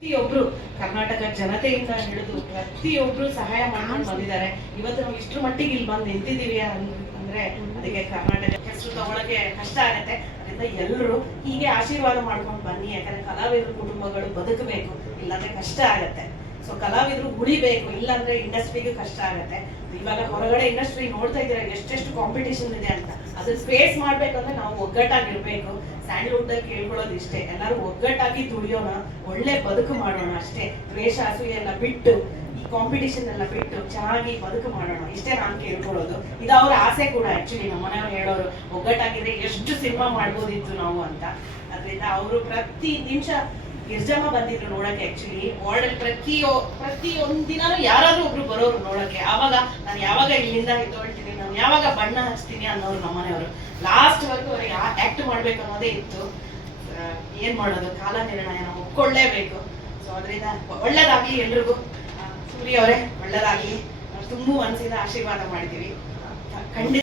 ಪ್ರತಿಯೊಬ್ರು ಕರ್ನಾಟಕ ಜನತೆಯಿಂದ ಹಿಡಿದು ಪ್ರತಿಯೊಬ್ರು ಸಹಾಯ ಮಾಡ್ಕೊಂಡು ಬಂದಿದ್ದಾರೆ. ಇವತ್ತು ನಾವು ಇಷ್ಟರ ಮಟ್ಟಿಗೆ ಇಲ್ಲಿ ಬಂದು ನಿಂತಿದ್ದೀವಿ ಅಂದ್ರೆ ಅದಕ್ಕೆ ಕರ್ನಾಟಕ ಹೆಸರು ತಗೊಳಕ್ಕೆ ಕಷ್ಟ ಆಗತ್ತೆ. ಅದರಿಂದ ಎಲ್ಲರೂ ಹೀಗೆ ಆಶೀರ್ವಾದ ಮಾಡ್ಕೊಂಡು ಬನ್ನಿ. ಯಾಕಂದ್ರೆ ಕಲಾವಿದ್ರ ಕುಟುಂಬಗಳು ಬದುಕಬೇಕು, ಇಲ್ಲಾಂದ್ರೆ ಕಷ್ಟ ಆಗತ್ತೆ. ಸೊ ಕಲಾವಿದ್ರು ಉಳಿಬೇಕು, ಇಲ್ಲಾಂದ್ರೆ ಇಂಡಸ್ಟ್ರಿಗೂ ಕಷ್ಟ ಆಗತ್ತೆ. ಇವಾಗ ಹೊರಗಡೆ ಇಂಡಸ್ಟ್ರಿ ನೋಡ್ತಾ ಇದ್ದೀರಾ ಎಷ್ಟೆಷ್ಟು ಕಾಂಪಿಟೇಷನ್ ಇದೆ ಅಂತ. ಅದನ್ನ ಫೇಸ್ ಮಾಡ್ಬೇಕಂದ್ರೆ ನಾವು ಒಗ್ಗಟ್ಟಾಗಿರ್ಬೇಕು. ಸ್ಯಾಂಡಲ್ವುಡ್ ಅಲ್ಲಿ ಕೇಳ್ಕೊಳ್ಳೋದು ಇಷ್ಟೇ, ಎಲ್ಲರೂ ಒಗ್ಗಟ್ಟಾಗಿ ದುಡಿಯೋಣ, ಒಳ್ಳೆ ಬದುಕು ಮಾಡೋಣ ಅಷ್ಟೇ. ದ್ವೇಷ ಅಸೂಯೆ ಎಲ್ಲ ಬಿಟ್ಟು, ಈ ಕಾಂಪಿಟೇಷನ್ ಎಲ್ಲ ಬಿಟ್ಟು ಚೆನ್ನಾಗಿ ಬದುಕು ಮಾಡೋಣ, ಇಷ್ಟೇ ನಾನು ಕೇಳ್ಕೊಳ್ಳೋದು. ಇದು ಅವ್ರ ಆಸೆ ಕೂಡ. ಆಕ್ಚುಲಿ ನಮ್ಮ ಮನೆಯವ್ರು ಹೇಳೋರು, ಒಗ್ಗಟ್ಟಾಗಿದ್ರೆ ಎಷ್ಟು ಸಿನಿಮಾ ಮಾಡ್ಬೋದಿತ್ತು ನಾವು ಅಂತ. ಅದರಿಂದ ಅವರು ಪ್ರತಿ ನಿಮಿಷ ಗಿರ್ಜಮ್ಮ ಬಂದಿದ್ರು ನೋಡಕ್ಕೆ. ಆಕ್ಚುಲಿ ವಾರ್ಡಲ್ಲಿ ಪ್ರತಿ ಒಂದಿನಾನು ಯಾರಾದ್ರೂ ಒಬ್ರು ಬರೋರು ನೋಡಕ್ಕೆ. ಆವಾಗ ನಾನು ಯಾವಾಗ ಇಲ್ಲಿಂದ ಎದ್ದೊಳ್ತೀನಿ, ನಾನು ಯಾವಾಗ ಬಣ್ಣ ಹಚ್ತೀನಿ ಅನ್ನೋರು ನಮ್ಮನೆಯವರು. ಲಾಸ್ಟ್ ವರ್ಗು ಅವ್ರಿಗೆ ಆಕ್ಟ್ ಮಾಡ್ಬೇಕು ಅನ್ನೋದೇ ಇತ್ತು. ಏನ್ ಮಾಡೋದು, ಕಾಲ ನಿರ್ಣಯ, ನಾವು ಒಪ್ಕೊಳ್ಳೇಬೇಕು. ಸೊ ಅದರಿಂದ ಒಳ್ಳೇದಾಗ್ಲಿ ಎಲ್ರಿಗೂ. ಸೂರ್ಯ ಅವರೇ ಒಳ್ಳೇದಾಗ್ಲಿ, ತುಂಬ ಮನಸ್ಸಿಂದ ಆಶೀರ್ವಾದ ಮಾಡಿದ್ದೀವಿ ಖಂಡಿತ.